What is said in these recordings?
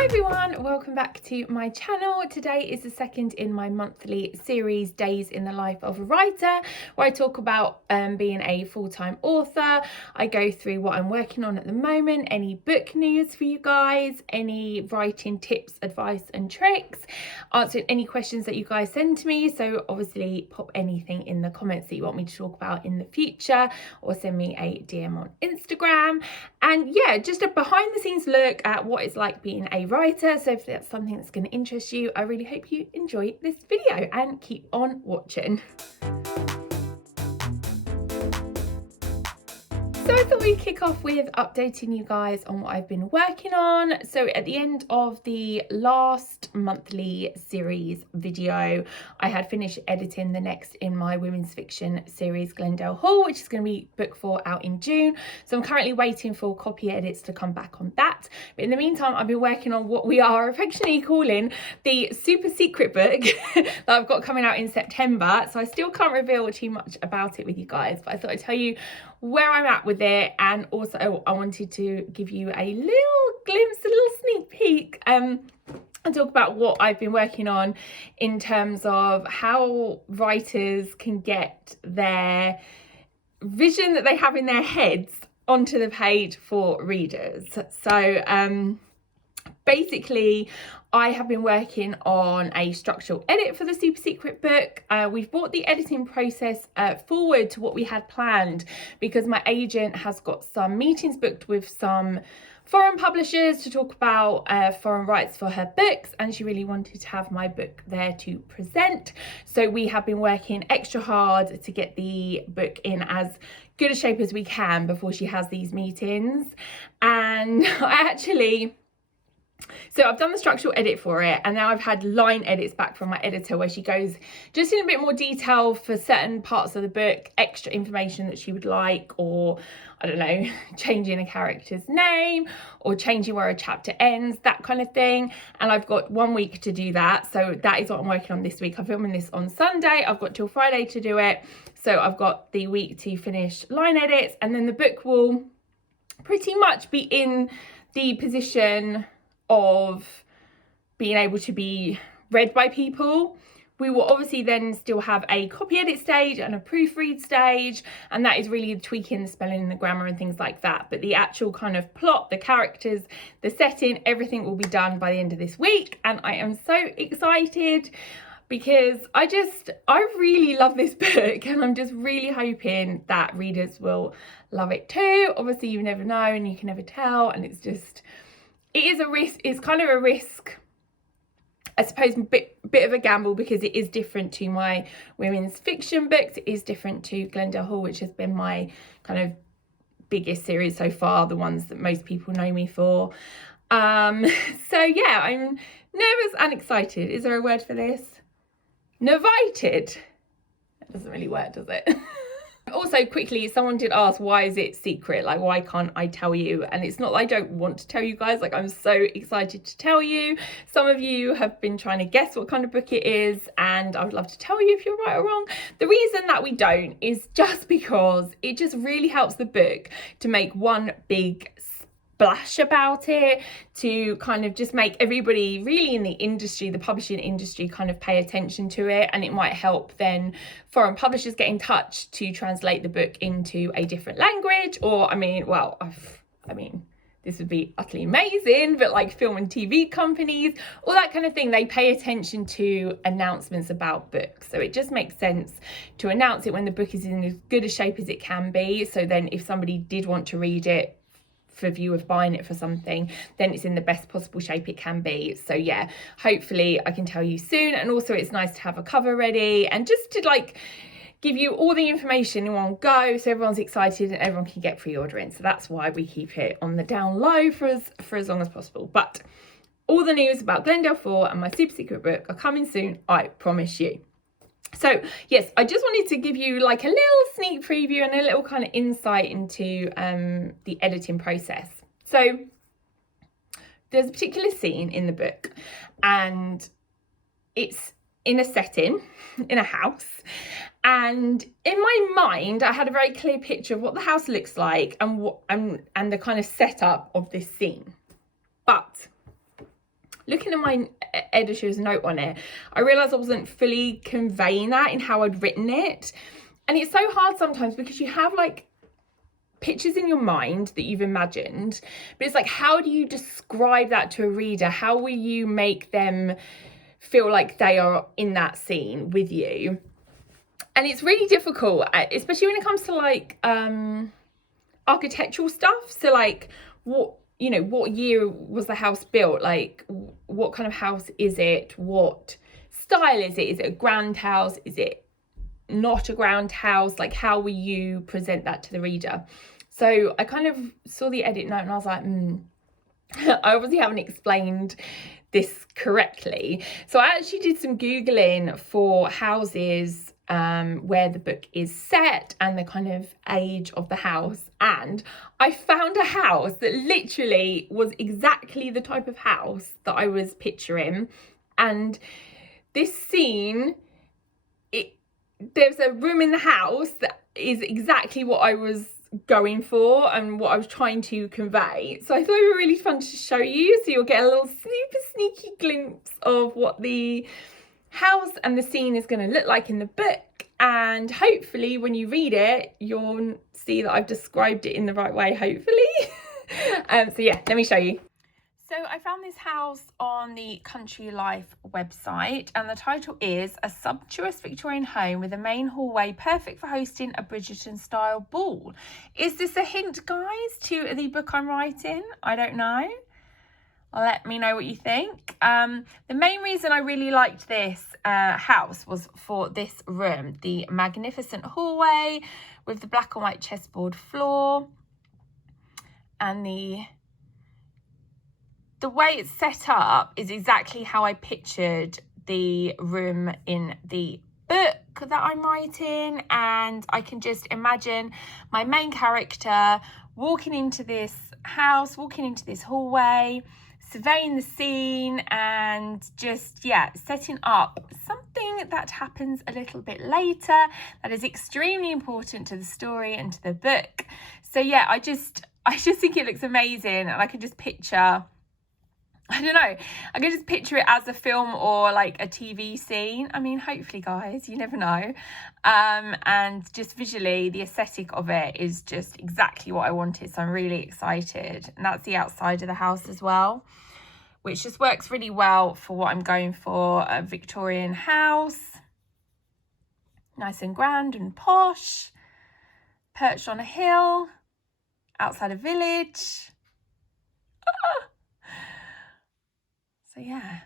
Hi everyone, welcome back to my channel. Today is the second in my monthly series, Days in the Life of a Writer, where I talk about being a full-time author. I go through what I'm working on at the moment, any book news for you guys, any writing tips, advice and tricks, answering any questions that you guys send to me. So obviously pop anything in the comments that you want me to talk about in the future, or send me a DM on Instagram. And yeah, just a behind the scenes look at what it's like being a writer. So if that's something that's going to interest you, I really hope you enjoy this video and keep on watching. So I thought we'd kick off with updating you guys on what I've been working on. So at the end of the last monthly series video, I had finished editing the next in my women's fiction series, Glendale Hall, which is going to be book 4 out in June. So I'm currently waiting for copy edits to come back on that. But in the meantime, I've been working on what we are affectionately calling the super secret book that I've got coming out in September. So I still can't reveal too much about it with you guys, but I thought I'd tell you where I'm at with it, and also I wanted to give you a little glimpse, a little sneak peek, and talk about what I've been working on in terms of how writers can get their vision that they have in their heads onto the page for readers. So basically, I have been working on a structural edit for the super secret book. We've brought the editing process forward to what we had planned, because my agent has got some meetings booked with some foreign publishers to talk about foreign rights for her books, and she really wanted to have my book there to present. So we have been working extra hard to get the book in as good a shape as we can before she has these meetings. And So I've done the structural edit for it, and now I've had line edits back from my editor where she goes just in a bit more detail for certain parts of the book, extra information that she would like, or I don't know, changing a character's name or changing where a chapter ends, that kind of thing. And I've got 1 week to do that. So that is what I'm working on this week. I'm filming this on Sunday. I've got till Friday to do it. So I've got the week to finish line edits, and then the book will pretty much be in the position of being able to be read by people. We will obviously then still have a copy edit stage and a proofread stage, and that is really tweaking the spelling and the grammar and things like that. But the actual kind of plot, the characters, the setting, everything will be done by the end of this week, and I am so excited because I really love this book, and I'm just really hoping that readers will love it too. Obviously you never know and you can never tell, and it is a risk. It's kind of a risk, I suppose, bit of a gamble, because it is different to my women's fiction books. It is different to Glendale Hall, which has been my kind of biggest series so far, the ones that most people know me for. So yeah, I'm nervous and excited. Is there a word for this? Nervited. That doesn't really work, does it? Also, quickly, someone did ask, why is it secret? Like, why can't I tell you? And it's not that I don't want to tell you guys. Like, I'm so excited to tell you. Some of you have been trying to guess what kind of book it is, and I would love to tell you if you're right or wrong. The reason that we don't is just because it just really helps the book to make one big splash about it, to kind of just make everybody really in the industry, the publishing industry, kind of pay attention to it. And it might help then foreign publishers get in touch to translate the book into a different language, or this would be utterly amazing, but like film and TV companies, all that kind of thing, they pay attention to announcements about books. So it just makes sense to announce it when the book is in as good a shape as it can be. So then if somebody did want to read it for view of buying it for something, then it's in the best possible shape it can be. So yeah, hopefully I can tell you soon. And also it's nice to have a cover ready, and just to like give you all the information in one go, so everyone's excited and everyone can get pre-ordering. So that's why we keep it on the down low for as long as possible. But all the news about Glendale 4 and my super secret book are coming soon, I promise you. So yes, I just wanted to give you like a little sneak preview and a little kind of insight into the editing process. So there's a particular scene in the book, and it's in a setting, in a house. And in my mind, I had a very clear picture of what the house looks like and the kind of setup of this scene. But looking at my editor's note on it, I realised I wasn't fully conveying that in how I'd written it. And it's so hard sometimes because you have like pictures in your mind that you've imagined, but it's like, how do you describe that to a reader? How will you make them feel like they are in that scene with you? And it's really difficult, especially when it comes to like architectural stuff. So like, what year was the house built? Like, what kind of house is it? What style is it? Is it a grand house? Is it not a ground house? Like, how will you present that to the reader? So I kind of saw the edit note and I was like, I obviously haven't explained this correctly. So I actually did some Googling for houses where the book is set and the kind of age of the house, and I found a house that literally was exactly the type of house that I was picturing. And this scene, there's a room in the house that is exactly what I was going for and what I was trying to convey. So I thought it would be really fun to show you, so you'll get a little super sneaky glimpse of what the house and the scene is going to look like in the book, and hopefully when you read it you'll see that I've described it in the right way, hopefully. So yeah, let me show you. So I found this house on the Country Life website, and the title is A Sumptuous Victorian Home with a Main Hallway Perfect for Hosting a Bridgerton Style Ball. Is this a hint, guys, to the book I'm writing? I don't know. Let me know what you think. The main reason I really liked this house was for this room, the magnificent hallway with the black and white chessboard floor, and the way it's set up is exactly how I pictured the room in the book that I'm writing. And I can just imagine my main character walking into this house, walking into this hallway, surveying the scene, and just, yeah, setting up something that happens a little bit later that is extremely important to the story and to the book. So yeah, I just think it looks amazing, and I can just picture, I don't know, I can just picture it as a film or like a TV scene. I mean, hopefully, guys, you never know. And just visually, the aesthetic of it is just exactly what I wanted. So I'm really excited. And that's the outside of the house as well, which just works really well for what I'm going for. A Victorian house, nice and grand and posh, perched on a hill, outside a village. So yeah,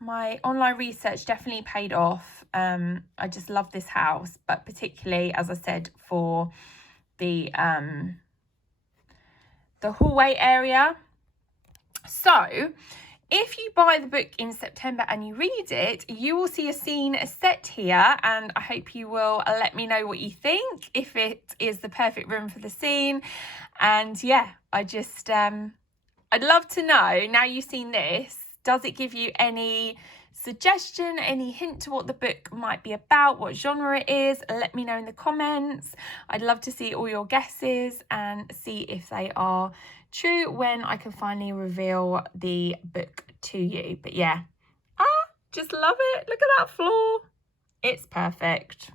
my online research definitely paid off. I just love this house, but particularly, as I said, for the hallway area. So if you buy the book in September and you read it, you will see a scene set here, and I hope you will let me know what you think, if it is the perfect room for the scene. And yeah, I just I'd love to know, now you've seen this, does it give you any suggestion, any hint to what the book might be about, what genre it is? Let me know in the comments. I'd love to see all your guesses and see if they are true when I can finally reveal the book to you. But yeah, just love it. Look at that floor. It's perfect.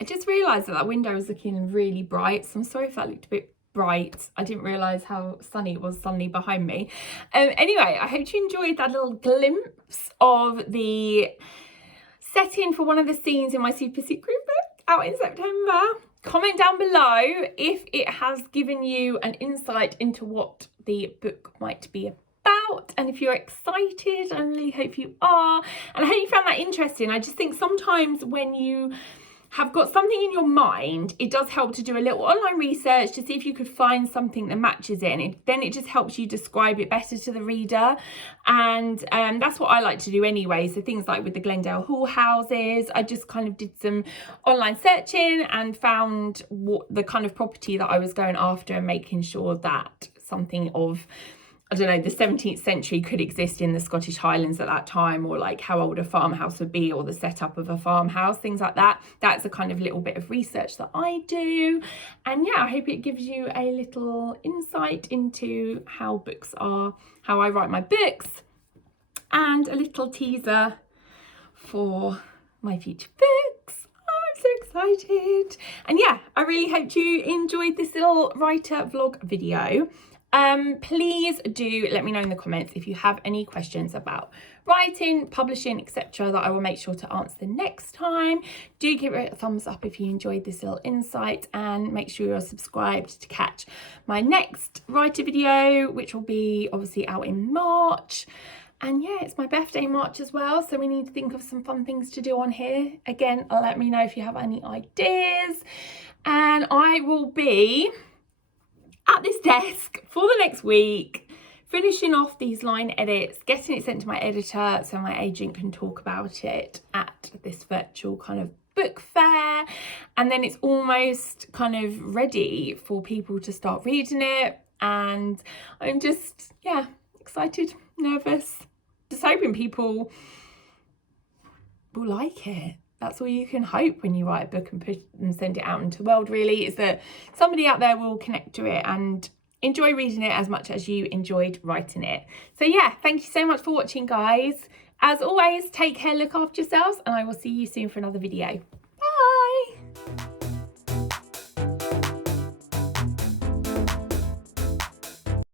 I just realised that window was looking really bright, so I'm sorry if that looked a bit bright. I didn't realise how sunny it was suddenly behind me. Anyway, I hope you enjoyed that little glimpse of the setting for one of the scenes in my super secret book out in September. Comment down below if it has given you an insight into what the book might be about, and if you're excited. I really hope you are, and I hope you found that interesting. I just think sometimes when you have got something in your mind, it does help to do a little online research to see if you could find something that matches it, and then it just helps you describe it better to the reader. And that's what I like to do anyway. So things like with the Glendale Hall houses, I just kind of did some online searching and found what the kind of property that I was going after, and making sure that something of, I don't know, the 17th century could exist in the Scottish Highlands at that time, or like how old a farmhouse would be, or the setup of a farmhouse, things like that. That's a kind of little bit of research that I do. And yeah, I hope it gives you a little insight into how books are, how I write my books. and a little teaser for my future books. I'm so excited. And yeah, I really hope you enjoyed this little writer vlog video. Please do let me know in the comments if you have any questions about writing, publishing, etc., that I will make sure to answer the next time. Do give it a thumbs up if you enjoyed this little insight, and make sure you're subscribed to catch my next writer video, which will be obviously out in March. And yeah, it's my birthday in March as well, so we need to think of some fun things to do on here. Again, let me know if you have any ideas, and I will be at this desk for the next week, finishing off these line edits, getting it sent to my editor so my agent can talk about it at this virtual kind of book fair. And then it's almost kind of ready for people to start reading it. And I'm just, yeah, excited, nervous, just hoping people will like it. That's all you can hope when you write a book and push and send it out into the world, really, is that somebody out there will connect to it and enjoy reading it as much as you enjoyed writing it. So yeah, thank you so much for watching, guys. As always, take care, look after yourselves, and I will see you soon for another video.